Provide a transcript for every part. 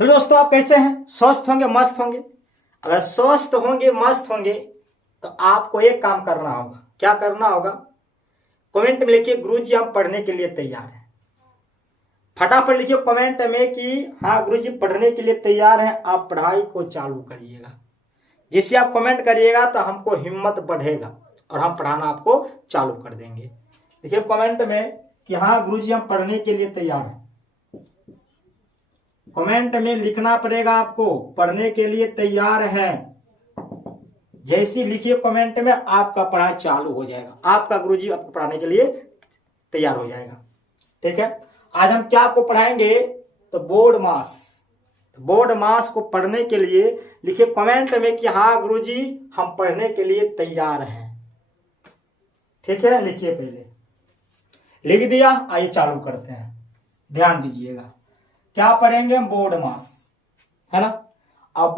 Hello दोस्तों, आप कैसे हैं? स्वस्थ होंगे, मस्त होंगे। अगर स्वस्थ होंगे, मस्त होंगे तो आपको एक काम करना होगा। क्या करना होगा? कमेंट में लिखिए गुरुजी हम पढ़ने के लिए तैयार हैं। फटाफट लिखिए कमेंट में कि हाँ गुरुजी पढ़ने के लिए तैयार हैं। आप पढ़ाई को चालू करिएगा। जैसे आप कमेंट करिएगा तो हमको हिम्मत बढ़ेगा और हम पढ़ाना आपको चालू कर देंगे। लिखिए कमेंट में कि हाँ गुरुजी हम पढ़ने के लिए तैयार हैं। कमेंट में लिखना पड़ेगा आपको, पढ़ने के लिए तैयार है। जैसे लिखिए कमेंट में, आपका पढ़ाई चालू हो जाएगा। आपका गुरुजी आपको पढ़ाने के लिए तैयार हो जाएगा। ठीक है, आज हम क्या आपको पढ़ाएंगे? तो बोर्ड मास। बोर्ड मास को पढ़ने के लिए लिखिए कमेंट में कि हाँ गुरुजी हम पढ़ने के लिए तैयार हैं। ठीक है, लिखिए। पहले लिख दिया, आइए चालू करते हैं। ध्यान दीजिएगा, क्या पढ़ेंगे हम? बोर्ड मास, है ना। अब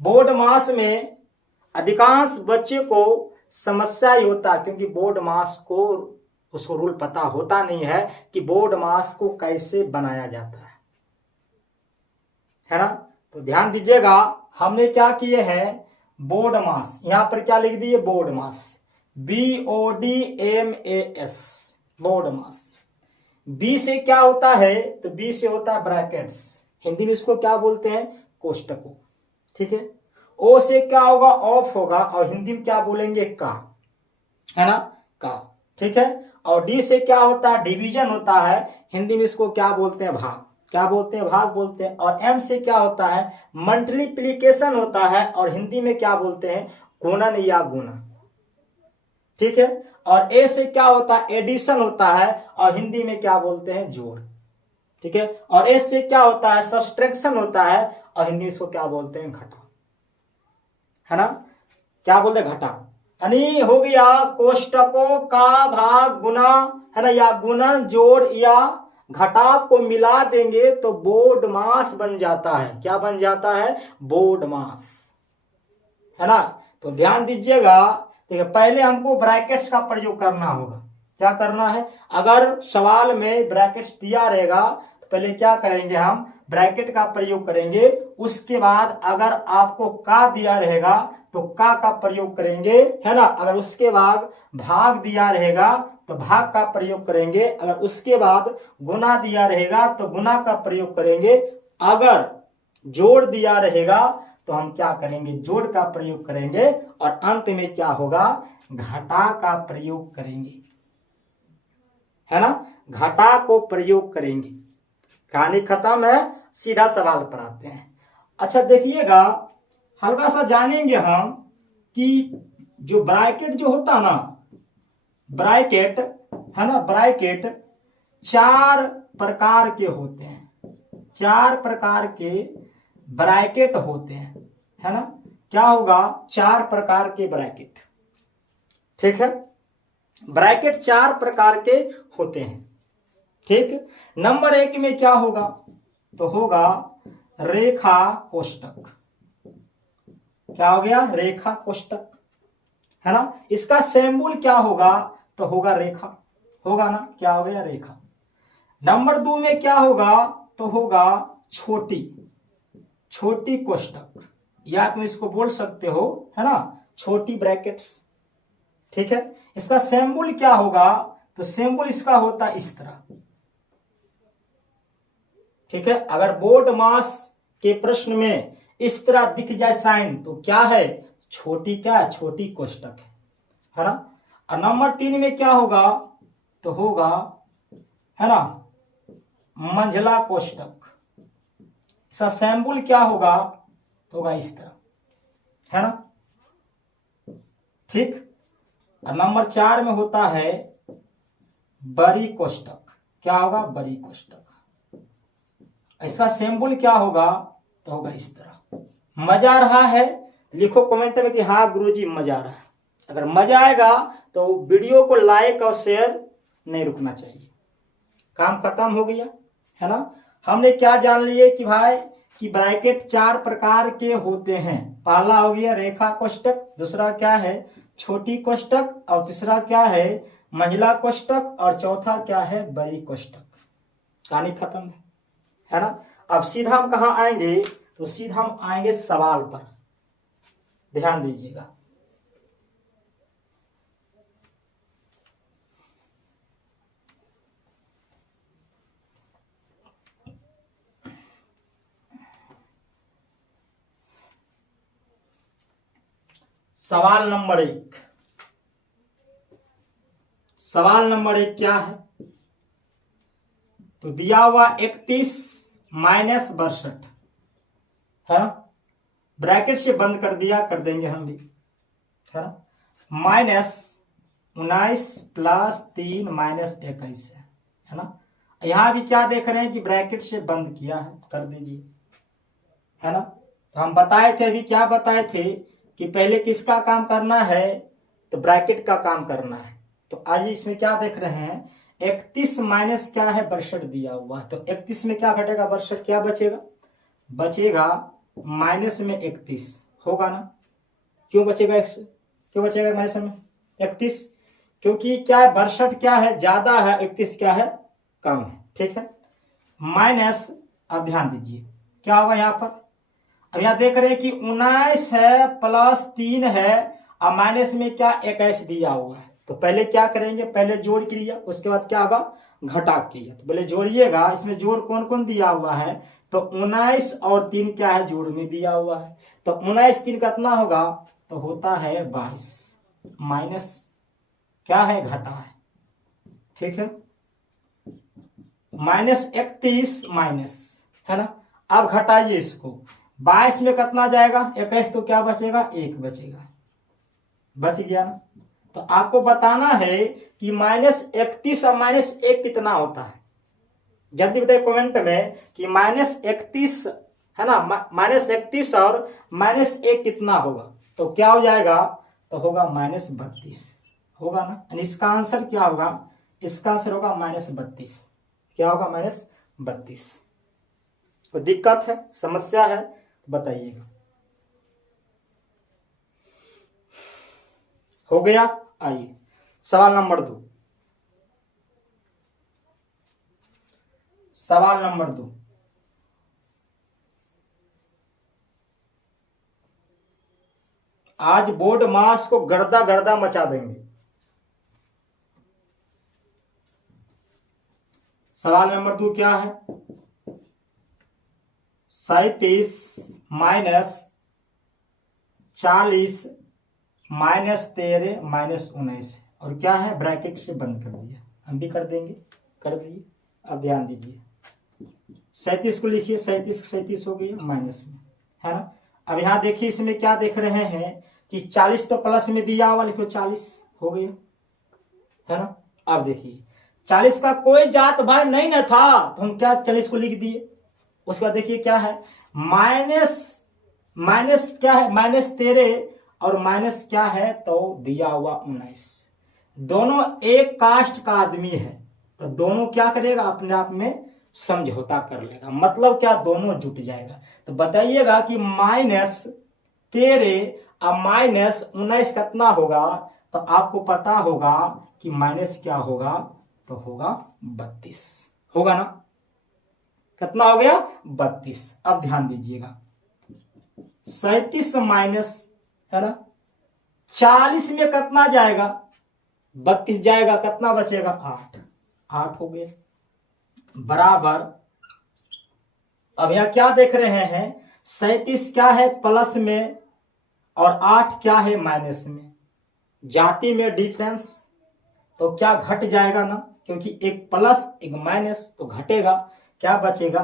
बोर्ड मास में अधिकांश बच्चे को समस्या ही होता है, क्योंकि बोर्ड मास को उसको रूल पता होता नहीं है कि बोर्ड मास को कैसे बनाया जाता है ना। तो ध्यान दीजिएगा, हमने क्या किए हैं? बोर्ड मास, यहां पर क्या लिख दिए? बोर्ड मास, BODMAS, बोर्ड मास। बी से क्या होता है? तो बी से होता है ब्रैकेट्स, हिंदी में इसको क्या बोलते हैं? कोष्टकों। ठीक है। ओ से क्या होगा? ऑफ होगा, और हिंदी में क्या बोलेंगे? का, है ना, का। ठीक है। और डी से क्या होता है? डिवीजन होता है, हिंदी में इसको क्या बोलते हैं? भाग। क्या बोलते हैं? भाग बोलते हैं। और एम से क्या होता है? मल्टीप्लीकेशन होता है, और हिंदी में क्या बोलते हैं? गुणन या गुणा। ठीक है। और ए से क्या होता है? एडिशन होता है, और हिंदी में क्या बोलते हैं? जोड़। ठीक है। और एस से क्या होता है? सब्सट्रैक्शन होता है, और हिंदी में इसको क्या बोलते हैं? घटा, है ना। क्या बोलते हैं? घटा। यानी हो गया कोष्टकों का भाग गुना, है ना, या गुणन, जोड़ या घटाव को मिला देंगे तो बोर्ड मास बन जाता है। क्या बन जाता है? बोर्ड मास, है ना। तो ध्यान दीजिएगा, देखिए पहले हमको ब्रैकेट्स का प्रयोग करना होगा। क्या करना है? अगर सवाल में ब्रैकेट्स दिया रहेगा तो पहले क्या करेंगे? हम ब्रैकेट का प्रयोग करेंगे। उसके बाद अगर आपको का दिया रहेगा तो का प्रयोग करेंगे, है ना। अगर उसके बाद भाग दिया रहेगा तो भाग का प्रयोग करेंगे। अगर उसके बाद गुना दिया रहेगा तो गुना का प्रयोग करेंगे। अगर जोड़ दिया रहेगा तो हम क्या करेंगे? जोड़ का प्रयोग करेंगे। और अंत में क्या होगा? घटा का प्रयोग करेंगे, है ना। घटा को प्रयोग करेंगे। कहानी खत्म है, सीधा सवाल पर आते हैं। अच्छा देखिएगा, हल्का सा जानेंगे हम कि जो ब्रैकेट जो होता ना, ब्रैकेट, है ना, ब्रैकेट 4 प्रकार के होते हैं। 4 प्रकार के ब्रैकेट होते हैं, है ना। क्या होगा? 4 प्रकार के ब्रैकेट। ठीक है, ब्रैकेट 4 प्रकार के होते हैं। ठीक। नंबर 1 में क्या होगा? तो होगा रेखा कोष्टक। क्या हो गया? रेखा कोष्टक, है ना। इसका सिंबल क्या होगा? तो होगा रेखा, होगा ना। क्या हो गया? रेखा। नंबर 2 में क्या होगा? तो होगा छोटी कोष्टक, या तुम इसको बोल सकते हो, है ना, छोटी ब्रैकेट्स। ठीक है। इसका सिंबल क्या होगा? तो सिंबल इसका होता है इस तरह। ठीक है। अगर बोर्ड मास के प्रश्न में इस तरह दिख जाए साइन तो क्या है? छोटी, क्या? छोटी कोष्टक है ना। और नंबर 3 में क्या होगा? तो होगा, है ना, मंझला कोष्टक। इसका सिंबल क्या होगा? तो होगा इस तरह, है ना। ठीक। और नंबर 4 में होता है बड़ी कोष्टक। क्या होगा? बड़ी कोष्टक। इसका सिंबल क्या होगा? तो होगा इस तरह। मजा आ रहा है? लिखो कमेंट में कि हाँ गुरुजी मजा आ रहा है। अगर मजा आएगा तो वीडियो को लाइक और शेयर नहीं रुकना चाहिए। काम खत्म हो गया, है ना। हमने क्या जान लिए कि भाई कि ब्रैकेट 4 प्रकार के होते हैं। पहला हो गया रेखा कोष्टक, दूसरा क्या है? छोटी कोष्टक, और तीसरा क्या है? महिला कोष्टक, और चौथा क्या है? बड़ी कोष्टक। कहानी खत्म है ना। अब सीधा हम कहाँ आएंगे, तो सीधा हम आएंगे सवाल पर, ध्यान दीजिएगा। सवाल नंबर 1, सवाल नंबर 1 क्या है, तो दिया हुआ 31 माइनस 62 है ना, ब्रैकेट से बंद कर दिया, कर देंगे हम भी, है ना, माइनस 19 प्लस 3 माइनस 21 है ना। यहां भी क्या देख रहे हैं कि ब्रैकेट से बंद किया है, कर दीजिए, है ना। तो हम बताए थे, अभी क्या बताए थे कि पहले किसका काम करना है, तो ब्रैकेट का काम करना है। तो आइए इसमें क्या देख रहे हैं, 31 माइनस क्या है 62 दिया हुआ है, तो 31 में क्या घटेगा 62, क्या बचेगा, बचेगा माइनस में 31 होगा ना। क्यों बचेगा, क्यों बचेगा माइनस में 31, क्योंकि क्या है 62 क्या है ज्यादा है, 31 क्या है कम है, ठीक है। माइनस, अब ध्यान दीजिए क्या होगा यहाँ पर, अब यहाँ देख रहे हैं कि 19 है प्लस 3 है, अब माइनस में क्या 21 दिया हुआ है, तो पहले क्या करेंगे, पहले जोड़ क्रिया, उसके बाद क्या होगा घटा क्रिया। तो पहले जोड़िएगा, इसमें जोड़ कौन कौन दिया हुआ है, तो 19 और 3 क्या है जोड़ में दिया हुआ है, तो 19 3 कितना होगा, तो होता है 22, माइनस क्या है घटा है, ठीक है, माइनस 31 माइनस, है ना। अब घटाइए इसको, 22 में कितना जाएगा 21, तो क्या बचेगा 1 बचेगा, बच गया ना। तो आपको बताना है कि माइनस 31 और माइनस 1 कितना होता है, जल्दी बताइए कमेंट में कि माइनस 31 है ना, माइनस 31 और माइनस 1 कितना होगा, तो क्या हो जाएगा, तो होगा माइनस 32 होगा ना। यानी इसका आंसर क्या होगा, इसका आंसर होगा माइनस 32, क्या होगा माइनस 32। तो दिक्कत है, समस्या है, बताइएगा। हो गया, आइए सवाल नंबर 2, सवाल नंबर 2, आज बोर्ड मास को गर्दा गर्दा मचा देंगे। सवाल नंबर 2 क्या है, 37 माइनस 40 माइनस 13 माइनस 19, और क्या है ब्रैकेट से बंद कर दिया, हम भी कर देंगे, कर दिए। अब ध्यान दीजिए, 37 को लिखिए, 37 हो गई माइनस में, है ना। अब यहां देखिए, इसमें क्या देख रहे हैं कि 40 तो प्लस में दिया हुआ, लिखो 40 हो गया, है ना। अब देखिए 40 का कोई जात भाई नहीं ना था, तो हम क्या 40 को लिख दिए। उसके बाद देखिए क्या है, माइनस, माइनस क्या है माइनस 13 और माइनस क्या है तो दिया हुआ 19, दोनों एक कास्ट का आदमी है, तो दोनों क्या करेगा अपने आप में समझौता कर लेगा, मतलब क्या दोनों जुट जाएगा। तो बताइएगा कि माइनस 13 और माइनस 19 कितना होगा, तो आपको पता होगा कि माइनस क्या होगा, तो होगा 32 होगा ना, कितना हो गया 32। अब ध्यान दीजिएगा, 37 माइनस, है ना, 40 में कितना जाएगा 32 जाएगा, कितना बचेगा 8, 8 हो गया, बराबर। अब यहां क्या देख रहे हैं, 37 क्या है प्लस में और 8 क्या है माइनस में, जाति में डिफरेंस, तो क्या घट जाएगा ना, क्योंकि एक प्लस एक माइनस, तो घटेगा, क्या बचेगा,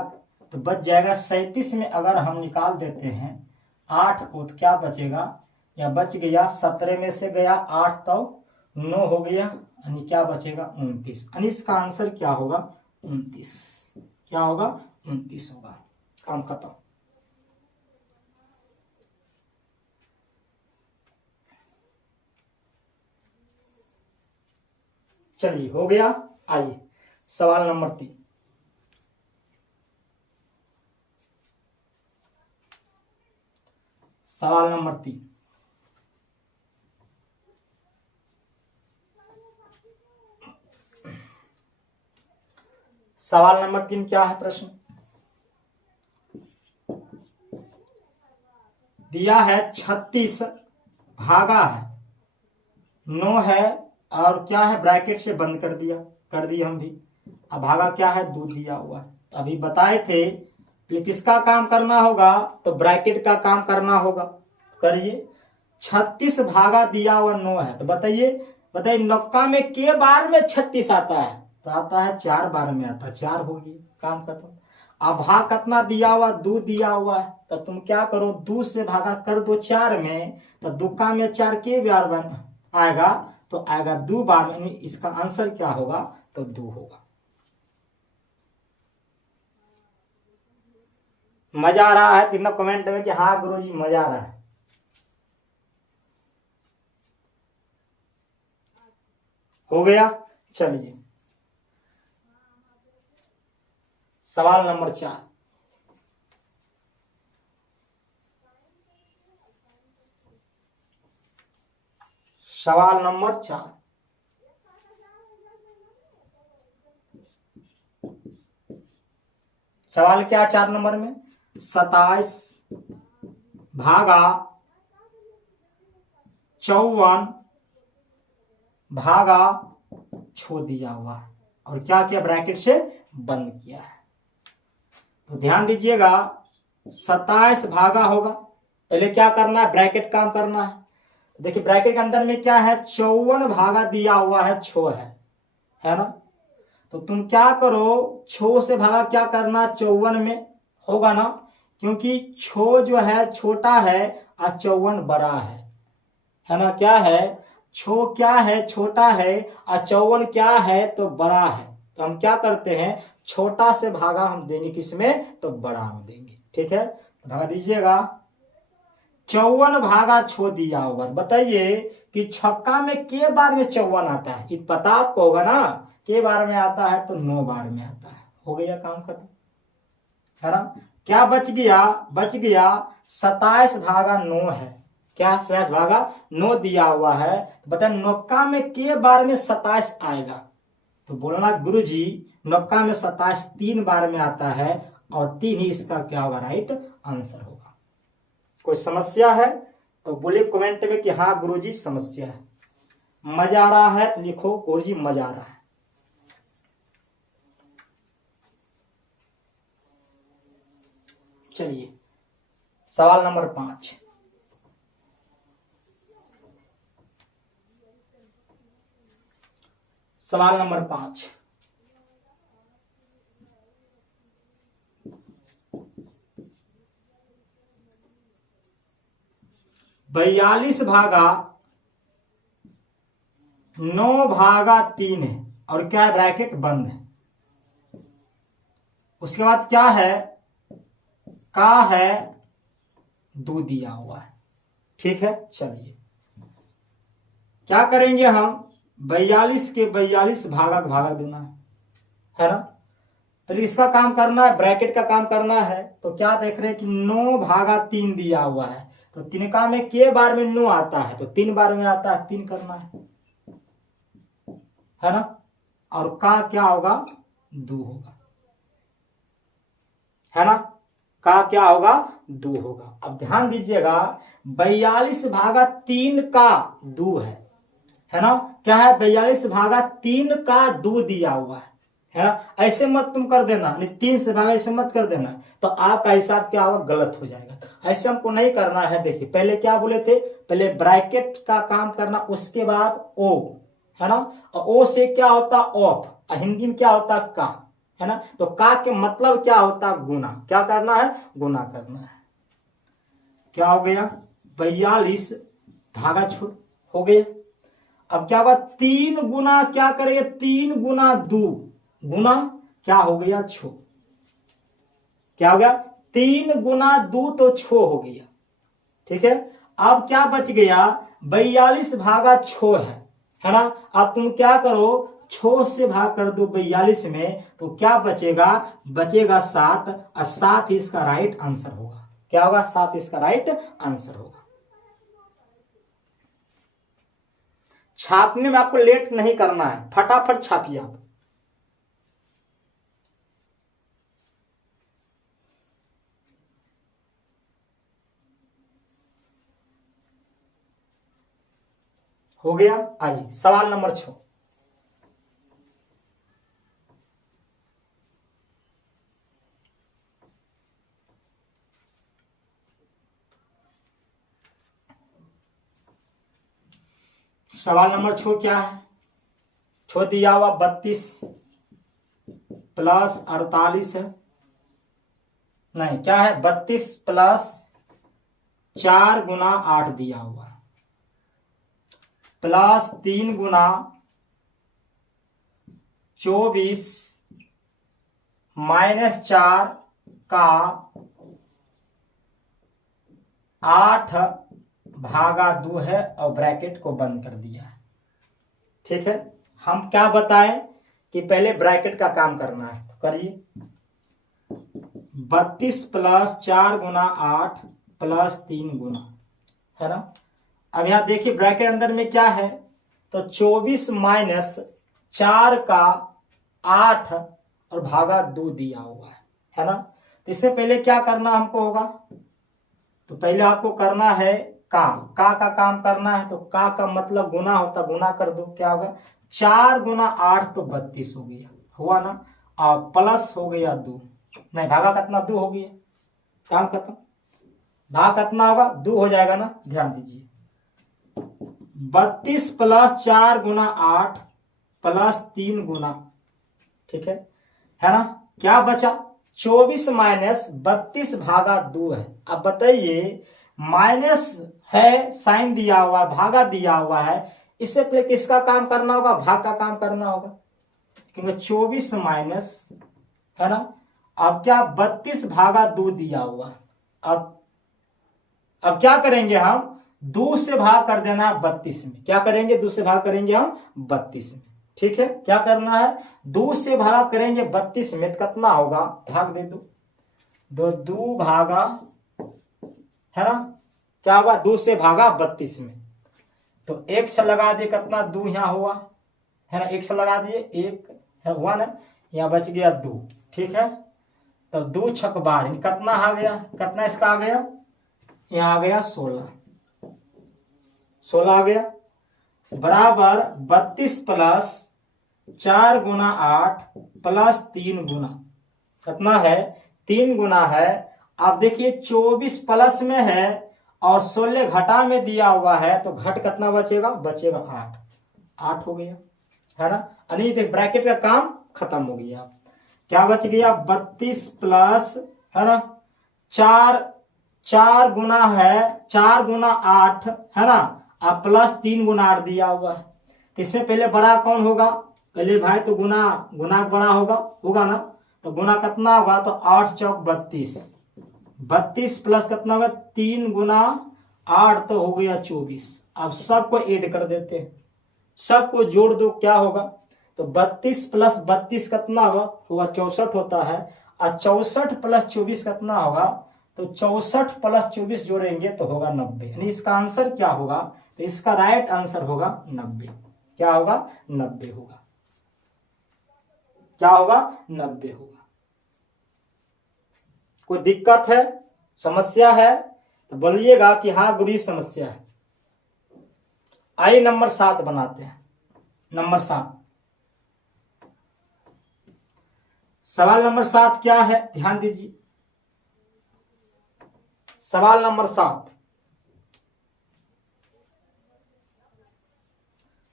तो बच जाएगा 37 में अगर हम निकाल देते हैं 8 को, तो क्या बचेगा, या बच गया 17 में से गया 8 तो 9 हो गया, यानी क्या बचेगा 29, यानी इसका आंसर क्या होगा 29, क्या होगा 29 होगा, काम खत्म। चलिए हो गया, आइए सवाल नंबर 3, सवाल नंबर 3, सवाल नंबर 3 क्या है प्रश्न, दिया है 36 भागा है 9 है और क्या है ब्रैकेट से बंद कर दिया हम भी। अब भागा क्या है 2 दिया हुआ है। अभी बताए थे किसका काम करना होगा तो ब्रैकेट का काम करना होगा। करिए 36 भागा दिया हुआ 9 है तो बताइए नौका में के बार में 36 आता है तो आता है 4 बार में आता है 4 होगी काम खत्म। अब भाग कितना दिया हुआ 2 दिया हुआ है तो तुम क्या करो 2 से भागा कर दो 4 में तो दुक्का में 4 के बार बन आएगा तो आएगा 2 बार में। इसका आंसर क्या होगा तो 2 होगा। मजा आ रहा है कितना कमेंट में कि हाँ गुरुजी मजा आ रहा है। हो गया। चलिए सवाल नंबर 4। सवाल नंबर 4 सवाल क्या 4 नंबर में 27 भागा 54 भागा 6 दिया हुआ है और क्या किया ब्रैकेट से बंद किया है। तो ध्यान दीजिएगा 27 भागा होगा पहले क्या करना है ब्रैकेट काम करना है। देखिए ब्रैकेट के अंदर में क्या है 54 भागा दिया हुआ है 6 है ना। तो तुम क्या करो 6 से भागा क्या करना 54 में होगा ना क्योंकि 6 जो है छोटा है और 54 बड़ा है ना। क्या है 6 क्या है छोटा है और 54 क्या है तो बड़ा है। तो हम क्या करते हैं छोटा से भागा हम देंगे किसमें तो बड़ा में देंगे। ठीक है तो भागा दीजिएगा 54 भागा 6 दिया होगा। बताइए कि छक्का में के बार में 54 आता है ये पता आपको होगा ना के बार में आता है तो 9 बार में आता है। हो गया काम खत्म है ना। क्या बच गया 27 भागा 9 है। क्या 27 भागा 9 दिया हुआ है तो बताए नौका में के बार में 27 आएगा तो बोलना गुरुजी नौका में 27 3 बार में आता है और 3 ही इसका क्या होगा राइट आंसर होगा। कोई समस्या है तो बोलिए कमेंट में कि हाँ गुरुजी समस्या है। मजा आ रहा है तो लिखो गुरुजी मजा आ रहा है। चलिए सवाल नंबर 5। सवाल नंबर 5 42 भागा 9 भागा 3 है और क्या ब्रैकेट बंद है। उसके बाद क्या है का है 2 दिया हुआ है। ठीक है चलिए क्या करेंगे हम 42 के 42 भागा देना है ना। तो इसका काम करना है ब्रैकेट का काम करना है तो क्या देख रहे हैं कि 9 भागा 3 दिया हुआ है तो 3 का में के बार में 9 आता है तो 3 बार में आता है 3 करना है ना। और का क्या होगा 2 होगा है ना। का क्या होगा 2 होगा। अब ध्यान दीजिएगा 42 भागा 3 का 2 है ना। क्या है 42 भागा 3 का 2 दिया हुआ है ना। ऐसे मत तुम कर देना 3 से भागा ऐसे मत कर देना तो आपका हिसाब क्या होगा गलत हो जाएगा। ऐसे हमको नहीं करना है। देखिए पहले क्या बोले थे पहले ब्रैकेट का काम करना उसके बाद ओ है ना। और ओ से क्या होता ऑफ हिंदी में क्या होता का है ना। तो का के मतलब क्या होता गुना। क्या करना है गुना करना है। क्या हो गया 42 भागा छोड़ हो गया। अब क्या होगा 3 गुना क्या करेंगे 3 गुना 2 गुना क्या हो गया 6। क्या हो गया 3 गुना 2 तो 6 हो गया। ठीक है अब क्या बच गया 42 भागा 6 है ना। अब तुम क्या करो 6 से भाग कर दो 42 में तो क्या बचेगा 7 और 7 इसका राइट आंसर होगा। क्या होगा 7 इसका राइट आंसर होगा। छापने में आपको लेट नहीं करना है फटाफट छापिए आप। हो गया। आइए सवाल नंबर 6। सवाल नंबर 6 क्या है? 6 दिया हुआ 32 प्लस 48 है। नहीं, क्या है? 32 प्लस 4 गुना 8 दिया हुआ प्लस 3 गुना 24 माइनस 4 का 8 भागा 2 है और ब्रैकेट को बंद कर दिया है। ठीक है, हम क्या बताएं कि पहले ब्रैकेट का काम करना है, तो करिए। 32 प्लस 4 गुना 8 प्लस 3 गुना, है ना। अब यहां देखिए ब्रैकेट अंदर में क्या है, तो 24 माइनस 4 का 8 और भागा 2 दिया हुआ है ना। तो इससे पहले क्या करना हमको होगा, तो पहले आपको करना है का काम करना है। तो का मतलब गुना होता, गुना कर दो, क्या होगा? 4 गुना 8 तो 32 हो गया, हुआ ना। और प्लस हो गया 2, नहीं भागा कितना? 2 हो गया, काम खत्म। भाग कितना होगा? 2 हो जाएगा ना, ध्यान दीजिए। 32 प्लस 4 गुना 8 प्लस 3 गुना, ठीक है ना। क्या बचा? 24 माइनस 32 भागा 2 है। अब बताइए, माइनस है, साइन दिया हुआ है, भागा दिया हुआ है, इससे पहले किसका काम करना होगा? भाग का काम करना होगा, क्योंकि 24 माइनस, है ना। अब क्या? 32 भागा 2 दिया हुआ। अब क्या करेंगे हम? 2 से भाग कर देना है 32 में। क्या करेंगे? 2 से भाग करेंगे हम 32 में। ठीक है, क्या करना है? 2 से भाग करेंगे 32 में, तो कितना होगा? भाग दे दो, 2 भागा, है ना। क्या होगा? 2 से भागा 32 में, तो 1 से लगा दिए, कितना? 2 यहां हुआ, है ना। 1 से लगा दिए, 1 है, हुआ ना। यहां बच गया 2, ठीक है। तो 2 छक 12, कितना आ गया? कितना इसका आ गया? यहां आ गया 16 आ गया, बराबर 32 प्लस 4 गुना 8 प्लस 3 गुना, कितना है? 3 गुना है। आप देखिए 24 प्लस में है और 16 घटा में दिया हुआ है, तो घट कितना बचेगा? बचेगा 8 हो गया, है ना। यानी देख ब्रैकेट का काम खत्म हो गया। क्या बच गया? 32 प्लस, है ना, 4 गुना है, 4 गुना 8, है ना, अब प्लस 3 गुना 8 दिया हुआ है। तो इसमें पहले बड़ा कौन होगा? पहले भाई तो गुना बड़ा होगा ना। तो गुना कितना होगा? तो 8 चौक 32, 32 प्लस कितना होगा? 3 गुना 8 तो हो गया 24। अब सबको ऐड कर देते हैं, सबको जोड़ दो, क्या होगा? तो 32 प्लस 32 कितना होगा? 64 होता है। और 64 प्लस 24 कितना होगा? तो 64 प्लस 24 जोड़ेंगे तो होगा 90। यानी इसका आंसर क्या होगा? तो इसका राइट आंसर होगा 90। क्या होगा? 90 होगा। क्या होगा? 90 होगा। कोई दिक्कत है, समस्या है तो बोलिएगा कि हाँ गुरी समस्या है। आइए नंबर 7 बनाते हैं। नंबर 7, सवाल नंबर 7 क्या है? ध्यान दीजिए, सवाल नंबर 7,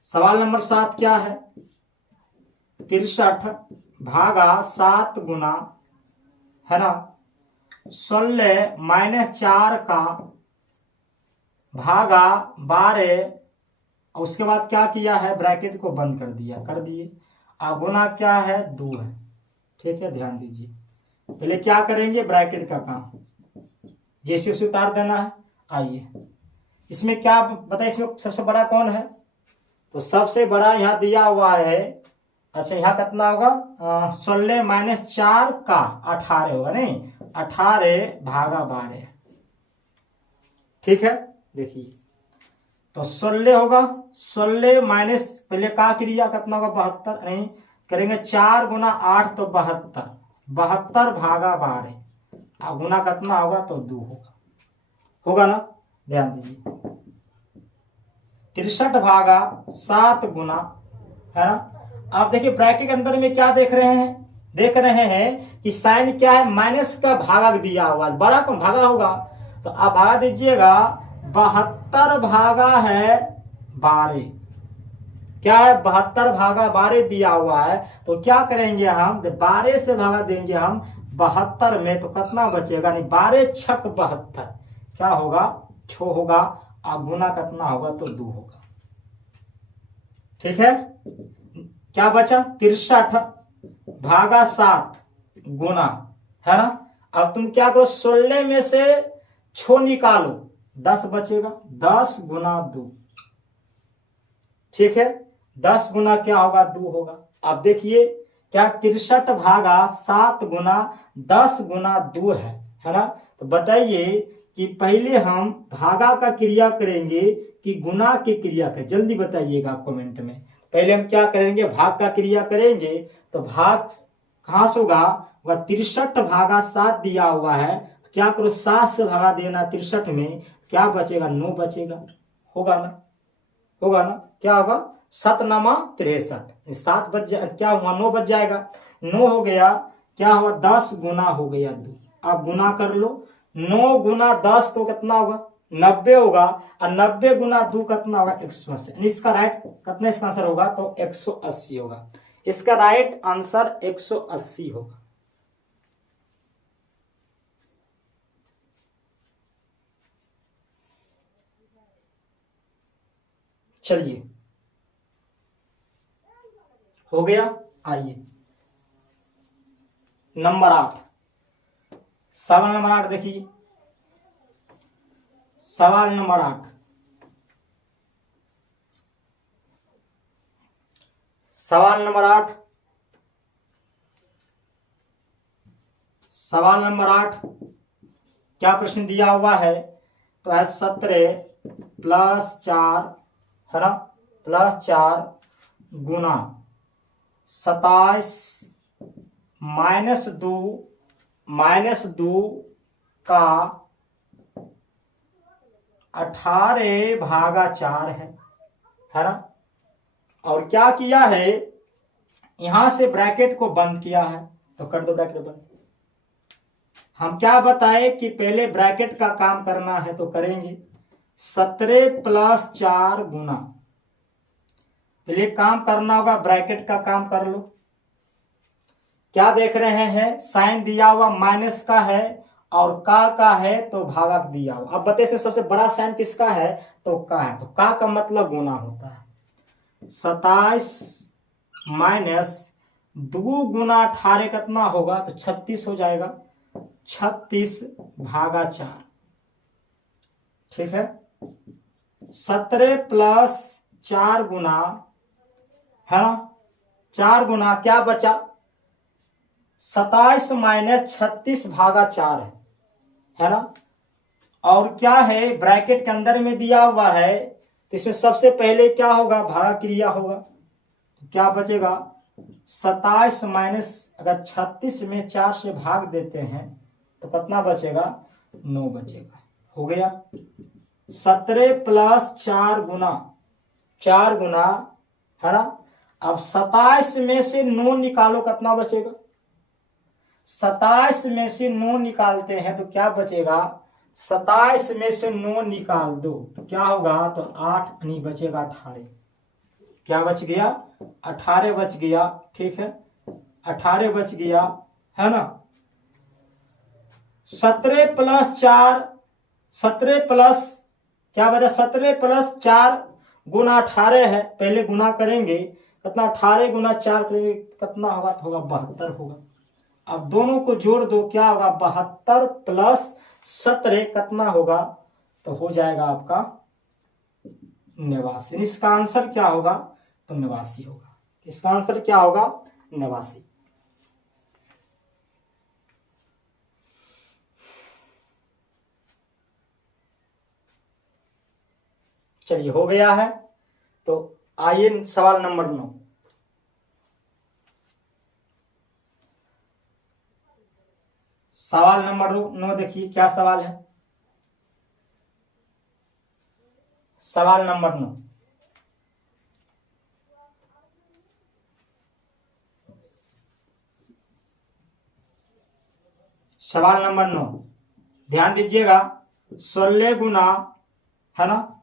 सवाल नंबर 7 क्या है? 63 भागा 7 गुना, है ना, 16 माइनस 4 का भागा 12, और उसके बाद क्या किया है? ब्रैकेट को बंद कर दिए। अब गुना क्या है? 2 है, ठीक है। ध्यान दीजिए, पहले क्या करेंगे? ब्रैकेट का काम जैसे उसे उतार देना है। आइए इसमें क्या बताइए, इसमें सबसे बड़ा कौन है? तो सबसे बड़ा यहाँ दिया हुआ है, अच्छा यहाँ कितना होगा? 16 माइनस 4 का 18 होगा, नहीं 18 भागा 12, ठीक है। देखिए तो 16 होगा, 16 माइनस पहले का क्रिया कितना होगा? 72, नहीं करेंगे 4 गुना 8 तो 72, 72 भागा 12, और गुना कितना होगा? तो 2 होगा ना। ध्यान दीजिए, 63 भागा 7 गुना, है ना। आप देखिए ब्रैकेट के अंदर में क्या देख रहे हैं, देख रहे हैं कि साइन क्या है, माइनस का भागा दिया हुआ है, बड़ा कौन भागा होगा, तो आप भागा दीजिएगा 72 भागा है 12, क्या है 72 भागा 12 दिया हुआ है। तो क्या करेंगे हम, 12 से भागा देंगे हम 72 में, तो कितना बचेगा, नहीं 12 छक 72, क्या होगा 6 होगा, और गुना कितना होगा, तो 2 होगा। ठीक है, क्या बचा 63 भागा 7 गुना, है ना। अब तुम क्या करो, 16 में से 6 निकालो, 10 बचेगा, 10 गुना 2, ठीक है, 10 गुना क्या होगा 2 होगा। अब देखिए क्या 63 भागा 7 गुना 10 गुना 2 है ना। तो बताइए कि पहले हम भागा का क्रिया करेंगे कि गुना की क्रिया करें, जल्दी बताइएगा कमेंट में। पहले हम क्या करेंगे, भाग का क्रिया करेंगे, तो भाग कहां से होगा, वह 63 भागा 7 दिया हुआ है, तो क्या करो 7 से भागा देना 63 में, क्या बचेगा 9 बचेगा, होगा ना, होगा ना, क्या होगा 7 नमा 63, 7 बच जाए, क्या हुआ 9 बच जाएगा, 9 हो गया, क्या हुआ 10 गुना हो गया 2, आप गुना कर लो, 9 गुना 10 तो कितना होगा 90 होगा, और 90 गुना 2 कितना होगा 180, इसका राइट कितना इसका आंसर होगा, तो 180 होगा, इसका राइट आंसर 180 होगा। चलिए हो गया, आइए नंबर 8, सवाल नंबर 8 देखिए, सवाल नंबर 8, सवाल नंबर 8, सवाल नंबर 8 क्या प्रश्न दिया हुआ है, तो है 17 प्लस 4, है ना, प्लस 4 गुना 27 माइनस 2 का 18 भागा 4 है ना। और क्या किया है, यहां से ब्रैकेट को बंद किया है, तो कर दो ब्रैकेट बंद। हम क्या बताए कि पहले ब्रैकेट का काम करना है, तो करेंगे 17 प्लस 4 गुना, पहले काम करना होगा, ब्रैकेट का काम कर लो। क्या देख रहे हैं, साइन दिया हुआ माइनस का है और का है, तो भागक दिया हुआ। अब बताइए सबसे बड़ा साइन किसका है, तो का है, तो का मतलब गुना होता है। 27 माइनस 2 गुना 18 कितना होगा, तो 36 हो जाएगा, 36 भागा 4, ठीक है। 17 प्लस 4 गुना, है ना, 4 गुना क्या बचा, 27 माइनस 36 भागा 4 है ना। और क्या है, ब्रैकेट के अंदर में दिया हुआ है, तो इसमें सबसे पहले क्या होगा, भागा क्रिया होगा, क्या बचेगा 27 माइनस, अगर 36 में 4 से भाग देते हैं तो कितना बचेगा, 9 बचेगा, हो गया। 17 प्लस 4 गुना, 4 गुना, है ना। अब 27 में से 9 निकालो, कितना बचेगा, 27 में से 9 निकालते हैं तो क्या बचेगा, 27 में से 9 निकाल दो तो क्या होगा, तो 8 नहीं बचेगा 18, क्या बच गया 18 बच गया, ठीक है 18 बच गया, है ना। 17 प्लस 4, 17 प्लस क्या बचा, 17 प्लस 4 गुना 18 है, पहले गुना करेंगे, कितना 18 गुना 4 करेंगे कितना होगा, तो होगा 72 होगा। अब दोनों को जोड़ दो, क्या होगा 72 प्लस 17 कितना होगा, तो हो जाएगा आपका 89। इसका आंसर क्या होगा, तो 89 होगा, इसका आंसर क्या होगा 89। चलिए हो गया है, तो आइए सवाल नंबर 9, सवाल नंबर 9 देखिए क्या सवाल है, सवाल नंबर 9, सवाल नंबर 9 ध्यान दीजिएगा, 16 गुना, है ना,